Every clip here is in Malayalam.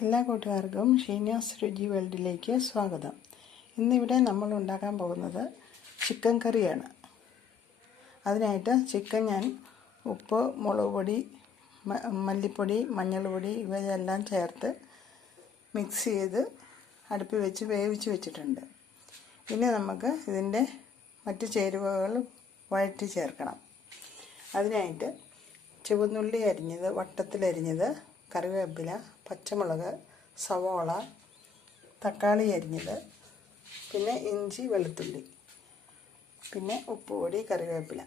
എല്ലാ കൂട്ടുകാർക്കും ഷീനാസ് രുചി വേൾഡിലേക്ക് സ്വാഗതം. ഇന്നിവിടെ നമ്മൾ ഉണ്ടാക്കാൻ പോകുന്നത് ചിക്കൻ കറിയാണ്. അതിനായിട്ട് ചിക്കൻ ഞാൻ ഉപ്പ് മുളക് പൊടി മല്ലിപ്പൊടി മഞ്ഞൾപ്പൊടി ഇവയെല്ലാം ചേർത്ത് മിക്സ് ചെയ്ത് അടുപ്പിൽ വെച്ച് വേവിച്ച് വെച്ചിട്ടുണ്ട്. ഇനി നമുക്ക് ഇതിന്റെ മറ്റ് ചേരുവകൾ വഴറ്റി ചേർക്കണം. അതിനായിട്ട് ചുവന്നുള്ളി അരിഞ്ഞത് വട്ടത്തിലരിഞ്ഞത് കറിവേപ്പില പച്ചമുളക് സവോള തക്കാളി അരിഞ്ഞത് പിന്നെ ഇഞ്ചി വെളുത്തുള്ളി പിന്നെ ഉപ്പുപൊടി കറിവേപ്പില.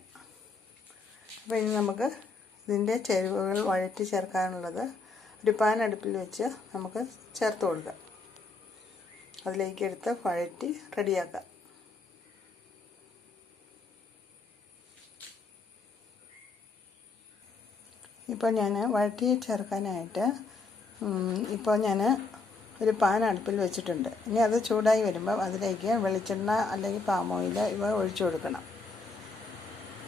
അപ്പോൾ ഇനി നമുക്ക് ഇതിന്റെ ചേരുവകൾ വഴറ്റി ചേർക്കാനുള്ളത് ഒരു പാൻ അടുപ്പിൽ വെച്ച് നമുക്ക് ചേർത്ത് കൊടുക്കാം. അതിലേക്ക് എടുത്ത് വഴറ്റി റെഡിയാക്കാം. ഇപ്പോൾ ഞാൻ വഴറ്റി ചേർക്കാനായിട്ട് ഇപ്പോൾ ഞാൻ ഒരു പാൻ അടുപ്പിൽ വെച്ചിട്ടുണ്ട്. ഇനി അത് ചൂടായി വരുമ്പോൾ അതിലേക്ക് വെളിച്ചെണ്ണ അല്ലെങ്കിൽ പാം ഓയിൽ ഇവ ഒഴിച്ചു കൊടുക്കണം.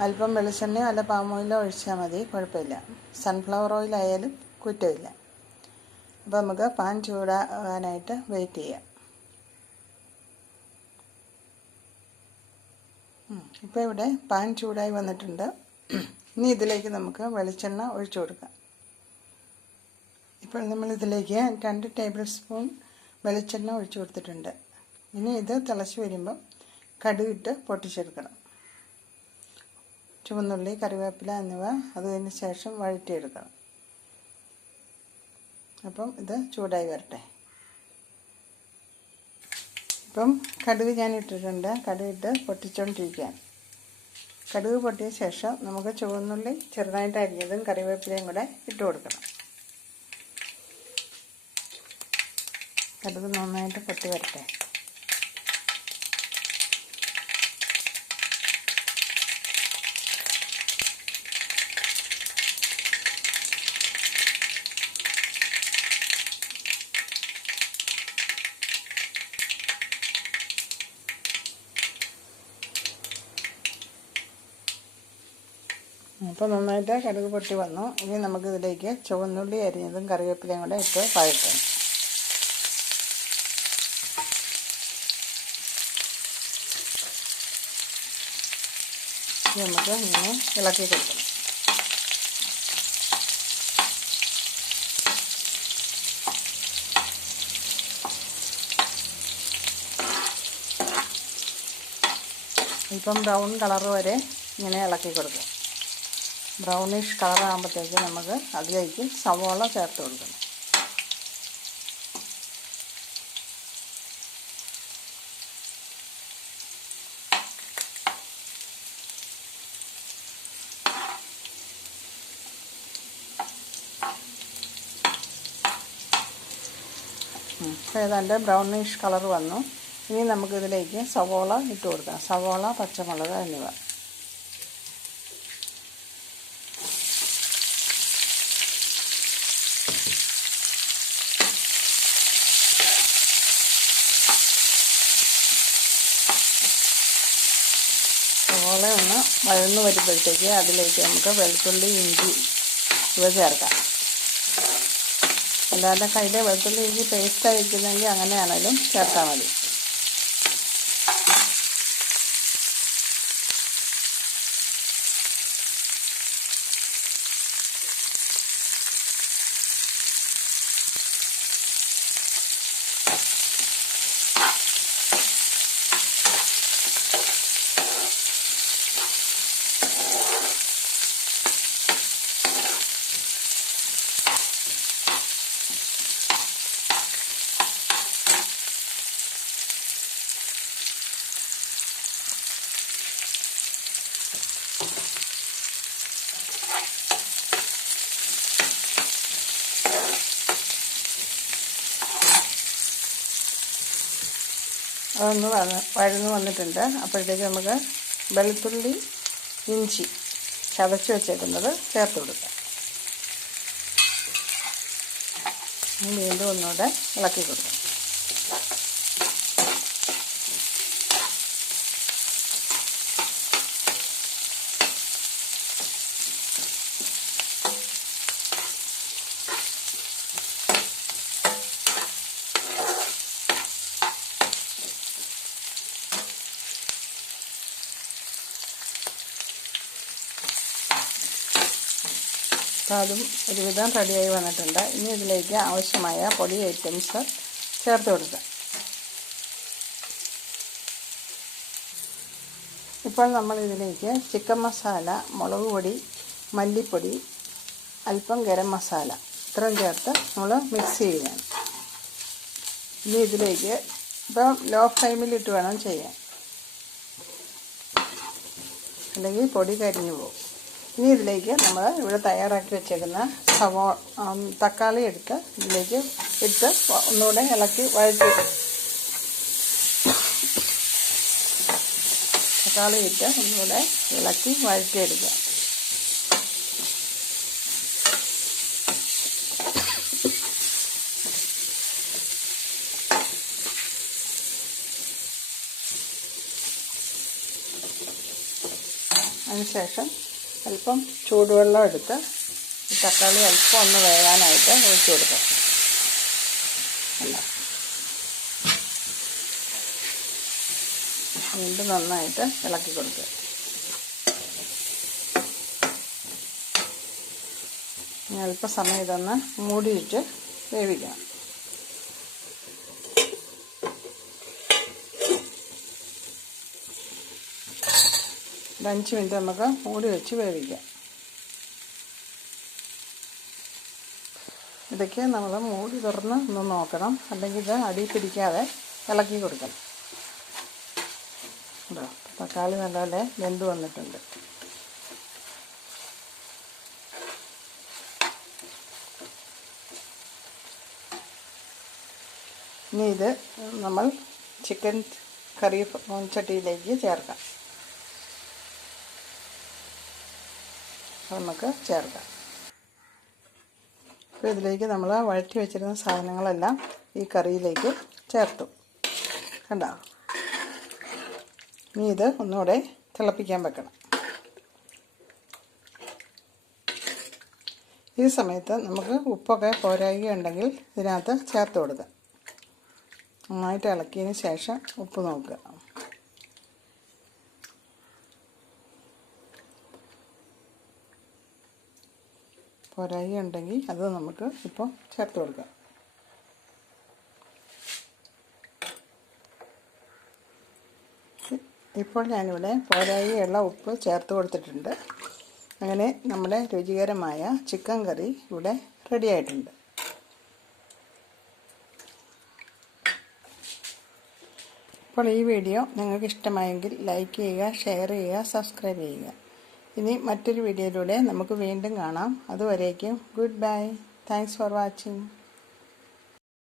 അല്പം വെളിച്ചെണ്ണയോ അല്ല പാം ഓയിലോ ഒഴിച്ചാൽ മതി കുഴപ്പമില്ല. സൺഫ്ലവർ ഓയിലായാലും കുറ്റമില്ല. അപ്പോൾ നമുക്ക് പാൻ ചൂടാകാനായിട്ട് വെയിറ്റ് ചെയ്യാം. ഇപ്പോൾ ഇവിടെ പാൻ ചൂടായി വന്നിട്ടുണ്ട്. ഇനി ഇതിലേക്ക് നമുക്ക് വെളിച്ചെണ്ണ ഒഴിച്ചു കൊടുക്കാം. ഇപ്പോൾ നമ്മൾ ഇതിലേക്ക് രണ്ട് ടേബിൾ സ്പൂൺ വെളിച്ചെണ്ണ ഒഴിച്ചു കൊടുത്തിട്ടുണ്ട്. ഇനി ഇത് തിളച്ച് വരുമ്പം കടുകിട്ട് പൊട്ടിച്ചെടുക്കണം. ചുവന്നുള്ളി കറിവേപ്പില എന്നിവ അതിന് ശേഷം വഴറ്റിയെടുക്കണം. അപ്പം ഇത് ചൂടായി വരട്ടെ. ഇപ്പം കടുക് ഞാൻ ഇട്ടിട്ടുണ്ട്. കടുകിട്ട് പൊട്ടിച്ചുകൊണ്ടിരിക്കുകയാണ് കടുക് പൊട്ടിയ ശേഷം നമുക്ക് ചുവന്നുള്ളി ചെറുതായിട്ട് അരിഞ്ഞതും കറിവേപ്പിലയും കൂടെ ഇട്ട് കൊടുക്കണം. കടുക് നന്നായിട്ട് പൊട്ടി വരട്ടെ. അപ്പോൾ നന്നായിട്ട് കടുക് പൊട്ടി വന്നു. ഇനി നമുക്കിതിലേക്ക് ചുവന്നുള്ളി അരിഞ്ഞതും കറിവേപ്പിലയും കൂടെ ഇട്ട് വഴറ്റാം. നമുക്ക് ഇങ്ങനെ ഇളക്കി കൊടുക്കണം. ഇപ്പം ബ്രൗൺ കളർ വരെ ഇങ്ങനെ ഇളക്കി കൊടുക്കും. ബ്രൗണിഷ് കളറാകുമ്പോഴത്തേക്ക് നമുക്ക് അതിലേക്ക് സവോള ചേർത്ത് കൊടുക്കണം. ഏതാണ്ട് ബ്രൗണിഷ് കളർ വന്നു. ഇനി നമുക്കിതിലേക്ക് സവോള ഇട്ട് കൊടുക്കാം. സവോള പച്ചമുളക് എന്നിവ. സവോള ഒന്ന് വഴന്നു വരുമ്പോഴത്തേക്ക് അതിലേക്ക് നമുക്ക് വെളുത്തുള്ളി ഇഞ്ചി ഇവ ചേർക്കാം. അല്ലാതെ കയ്യിൽ വെളുത്തുള്ളി ഇഞ്ചി പേസ്റ്റ് ആയിരിക്കുന്നെങ്കിൽ അങ്ങനെയാണേലും ചേർത്താൽ മതി. അതൊന്ന് വന്ന് വഴന്ന് വന്നിട്ടുണ്ട്. അപ്പോഴത്തേക്ക് നമുക്ക് വെളുത്തുള്ളി ഇഞ്ചി ചതച്ച് വെച്ചേക്കുന്നത് ചേർത്ത് കൊടുക്കാം. വീണ്ടും ഒന്നുകൂടെ ഇളക്കി കൊടുക്കാം. അതും ഒരുവിധം റെഡിയായി വന്നിട്ടുണ്ട്. ഇനി ഇതിലേക്ക് ആവശ്യമായ പൊടി ഐറ്റംസ് ചേർത്ത് കൊടുക്കാം. ഇപ്പോൾ നമ്മൾ ഇതിലേക്ക് ചിക്കൻ മസാല മുളക് പൊടി മല്ലിപ്പൊടി അല്പം ഗരം മസാല ഇത്രയും ചേർത്ത് നമ്മൾ മിക്സ് ചെയ്യുകയാണ്. ഇനി ഇതിലേക്ക് ഇപ്പം ലോ ഫ്ലെയിമിലിട്ട് വേണം ചെയ്യാൻ. അല്ലെങ്കിൽ പൊടി കരിഞ്ഞു പോകും. ഇനി ഇതിലേക്ക് നമ്മൾ ഇവിടെ തയ്യാറാക്കി വെച്ചേക്കുന്ന സവോ തക്കാളി എടുത്ത് ഇതിലേക്ക് ഇട്ട് ഒന്നുകൂടെ ഇളക്കി വഴറ്റി. തക്കാളി ഇട്ട് ഒന്നുകൂടെ ഇളക്കി വഴറ്റിയെടുക്കുക. അതിനുശേഷം അല്പം ചൂടുവെള്ളം എടുത്ത് തക്കാളി അല്പം ഒന്ന് വേകാനായിട്ട് ഒഴിച്ചു കൊടുക്കാം. വീണ്ടും നന്നായിട്ട് ഇളക്കി കൊടുക്കുക. അല്പസമയം ഇതൊന്ന് മൂടിയിട്ട് വേവിക്കാം ഒരു അഞ്ച് മിനിറ്റ് നമുക്ക് മൂടി വെച്ച് വേവിക്കാം. ഇതൊക്കെ നമ്മൾ മൂടി തുറന്ന് ഒന്ന് നോക്കണം. അല്ലെങ്കിൽ ഇത് അടി പിടിക്കാതെ ഇളക്കി കൊടുക്കണം. ഉണ്ടോ തക്കാളി നല്ലപോലെ വെന്ത് വന്നിട്ടുണ്ട്. ഇനി ഇത് നമ്മൾ ചിക്കൻ കറി ചട്ടിയിലേക്ക് ചേർക്കാം. നമുക്ക് ചേർക്കാം. അപ്പോൾ ഇതിലേക്ക് നമ്മൾ വഴറ്റി വെച്ചിരുന്ന സാധനങ്ങളെല്ലാം ഈ കറിയിലേക്ക് ചേർത്തു. കണ്ടോ? ഇനി ഇത് ഒന്നുകൂടെ തിളപ്പിക്കാൻ വെക്കണം. ഈ സമയത്ത് നമുക്ക് ഉപ്പൊക്കെ പോരായുകയുണ്ടെങ്കിൽ ഇതിനകത്ത് ചേർത്ത് കൊടുക്കാം. നന്നായിട്ട് ഇളക്കിയതിന് ശേഷം ഉപ്പ് നോക്കുക. പോരായി ഉണ്ടെങ്കിൽ അത് നമുക്ക് ഇപ്പോൾ ചേർത്ത് കൊടുക്കാം. ഇപ്പോൾ ഞാനിവിടെ പോരായിയുള്ള ഉപ്പ് ചേർത്ത് കൊടുത്തിട്ടുണ്ട്. അങ്ങനെ നമ്മുടെ രുചികരമായ ചിക്കൻ കറി ഇവിടെ റെഡിയായിട്ടുണ്ട് അപ്പോൾ ഈ വീഡിയോ നിങ്ങൾക്ക് ഇഷ്ടമായെങ്കിൽ ലൈക്ക് ചെയ്യുക ഷെയർ ചെയ്യുക സബ്സ്ക്രൈബ് ചെയ്യുക. ഇനി മറ്റൊരു വീഡിയോയിലൂടെ നമുക്ക് വീണ്ടും കാണാം. അതുവരേക്കും good bye thanks for watching